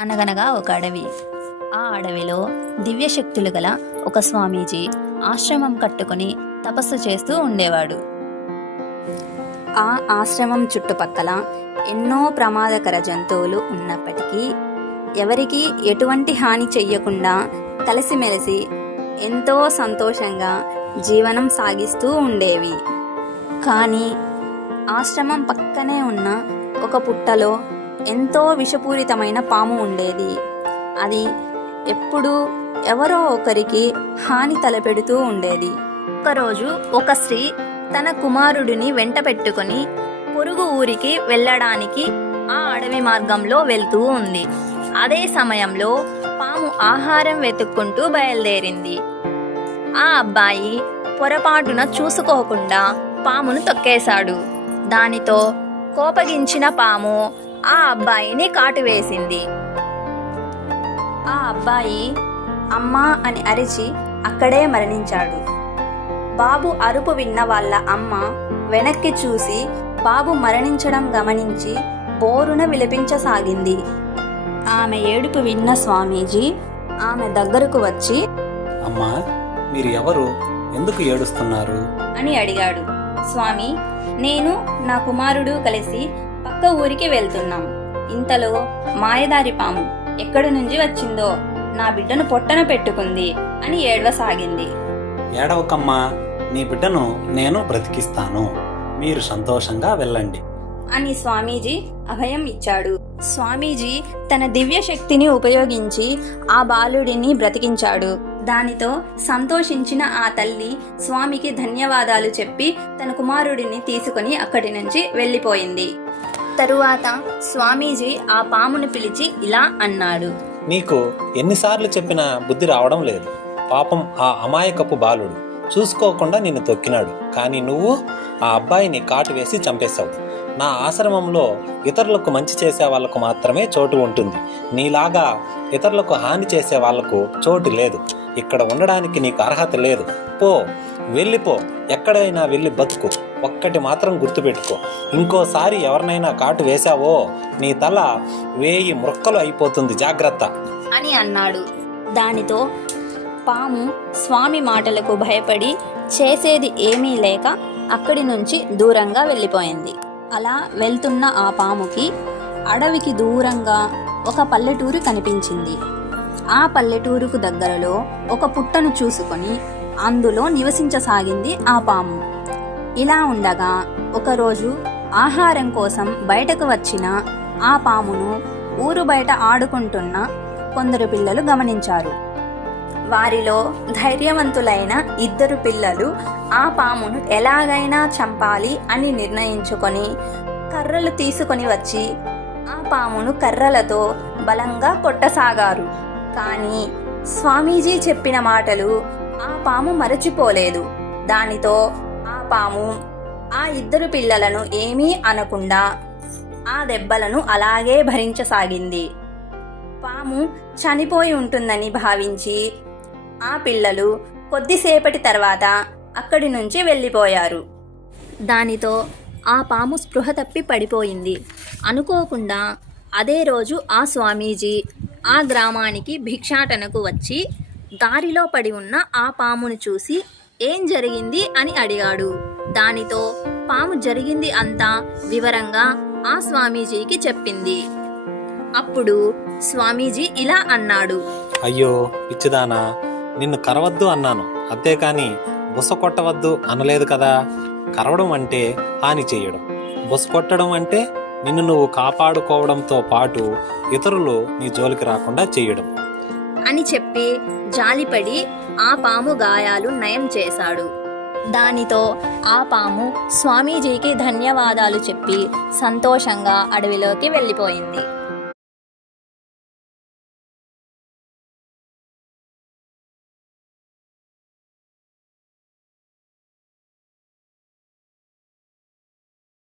అనగనగా ఒక అడవి. ఆ అడవిలో దివ్యశక్తులు గల ఒక స్వామీజీ ఆశ్రమం కట్టుకుని తపస్సు చేస్తూ ఉండేవాడు. ఆ ఆశ్రమం చుట్టుపక్కల ఎన్నో ప్రమాదకర జంతువులు ఉన్నప్పటికీ ఎవరికీ ఎటువంటి హాని చెయ్యకుండా కలిసిమెలిసి ఎంతో సంతోషంగా జీవనం సాగిస్తూ ఉండేవి. కానీ ఆశ్రమం పక్కనే ఉన్న ఒక పుట్టలో ఎంతో విషపూరితమైన పాము ఉండేది. అది ఎప్పుడూ ఎవరో ఒకరికి హాని తలపెడుతూ ఉండేది. ఒకరోజు ఒక స్త్రీ తన కుమారుడిని వెంట పెట్టుకుని పొరుగు ఊరికి వెళ్ళడానికి ఆ అడవి మార్గంలో వెళ్తూ ఉంది. అదే సమయంలో పాము ఆహారం వెతుక్కుంటూ బయలుదేరింది. ఆ అబ్బాయి పొరపాటున చూసుకోకుండా పామును తొక్కేశాడు. దానితో కోపగించిన పాము ఆ అబ్బాయిని కాటువేసింది ఆ అబ్బాయి అమ్మా అని అరిచి అక్కడే మరణించాడు. బాబు అరుపు విన్న వాళ్ళ అమ్మ వెనక్కి చూసి బాబు మరణించడం గమనించి బోరున విలపించసాగింది. ఆమె ఏడుపు విన్న స్వామీజీ ఆమె దగ్గరకు వచ్చి అమ్మా మీరు ఎవరు? ఎందుకు ఏడుస్తున్నారు? అని అడిగాడు. స్వామి నేను నా కుమారుడు కలిసి పక్క ఊరికి వెళ్తున్నాం. ఇంతలో మాయదారి పాము ఎక్కడి నుంచి వచ్చిందో నా బిడ్డను పొట్టన పెట్టుకుంది అని ఏడవసాగింది. ఏడవకమ్మా నీ బిడ్డను నేను బ్రతికిస్తాను. మీరు సంతోషంగా వెళ్ళండి. అని స్వామీజీ అభయం ఇచ్చాడు. స్వామీజీ తన దివ్య శక్తిని ఉపయోగించి ఆ బాలుడిని బ్రతికించాడు. దానితో సంతోషించిన ఆ తల్లి స్వామికి ధన్యవాదాలు చెప్పి తన కుమారుడిని తీసుకుని అక్కడి నుంచి వెళ్ళిపోయింది. తరువాత స్వామీజీ ఆ పామును పిలిచి ఇలా అన్నాడు. నీకు ఎన్నిసార్లు చెప్పినా బుద్ధి రావడం లేదు. పాపం ఆ అమాయకపు బాలుడు చూసుకోకుండా నిన్ను తొక్కినాడు. కానీ నువ్వు ఆ అబ్బాయిని కాటు వేసి చంపేశావు. నా ఆశ్రమంలో ఇతరులకు మంచి చేసే వాళ్ళకు మాత్రమే చోటు ఉంటుంది. నీలాగా ఇతరులకు హాని చేసే వాళ్ళకు చోటు లేదు. ఇక్కడ ఉండడానికి నీకు అర్హత లేదు. పో వెళ్ళిపో. ఎక్కడైనా వెళ్ళి బతుకు. ఒక్కటి మాత్రం గుర్తుపెట్టుకో. ఇంకోసారి ఎవరినైనా కాటు వేశావో నీ తల వేయి మృక్కలు అయిపోతుంది జాగ్రత్త. అని అన్నాడు. దానితో పాము స్వామి మాటలకు భయపడి చేసేది ఏమీ లేక అక్కడి నుంచి దూరంగా వెళ్ళిపోయింది. అలా వెళ్తున్న ఆ పాముకి అడవికి దూరంగా ఒక పల్లెటూరు కనిపించింది. ఆ పల్లెటూరుకు దగ్గరలో ఒక పుట్టను చూసుకొని అందులో నివసించసాగింది ఆ పాము. ఇలా ఉండగా ఒకరోజు ఆహారం కోసం బయటకు వచ్చిన ఆ పామును ఊరు బయట ఆడుకుంటున్న కొందరు పిల్లలు గమనించారు. వారిలో ధైర్యవంతులైన ఇద్దరు పిల్లలు ఆ పామును ఎలాగైనా చంపాలి అని నిర్ణయించుకొని కర్రలు తీసుకొని వచ్చి ఆ పామును కర్రలతో బలంగా కొట్టసాగారు. కానీ స్వామీజీ చెప్పిన మాటలు ఆ పాము మరచిపోలేదు. దానితో పాము. ఆ ఇద్దరు పిల్లలను ఏమీ అనకుండా ఆ దెబ్బలను అలాగే భరించసాగింది. పాము చనిపోయి ఉంటుందని భావించి ఆ పిల్లలు కొద్దిసేపటి తర్వాత అక్కడి నుంచి వెళ్ళిపోయారు. దానితో ఆ పాము స్పృహ తప్పి పడిపోయింది. అనుకోకుండా అదే రోజు ఆ స్వామీజీ ఆ గ్రామానికి భిక్షాటనకు వచ్చి దారిలో పడి ఉన్న ఆ పామును చూసి ఏం జరిగింది అని అడిగాడు. దానితో పాము జరిగింది అంతా వివరంగా ఆ స్వామీజీకి చెప్పింది. అప్పుడు స్వామీజీ ఇలా అన్నాడు. అయ్యో పిచ్చిదానా నిన్ను కరవద్దు అన్నాను. అంతేకాని బుస కొట్టవద్దు అనలేదు కదా. కరవడం అంటే హాని చేయడం. బుస కొట్టడం అంటే నిన్ను నువ్వు కాపాడుకోవడంతో పాటు ఇతరులు నీ జోలికి రాకుండా చేయడం. అని చెప్పి జాలిపడి ఆ పాము గాయాలు నయం చేశాడు. దానితో ఆ పాము స్వామీజీకి ధన్యవాదాలు చెప్పి సంతోషంగా అడవిలోకి వెళ్ళిపోయింది.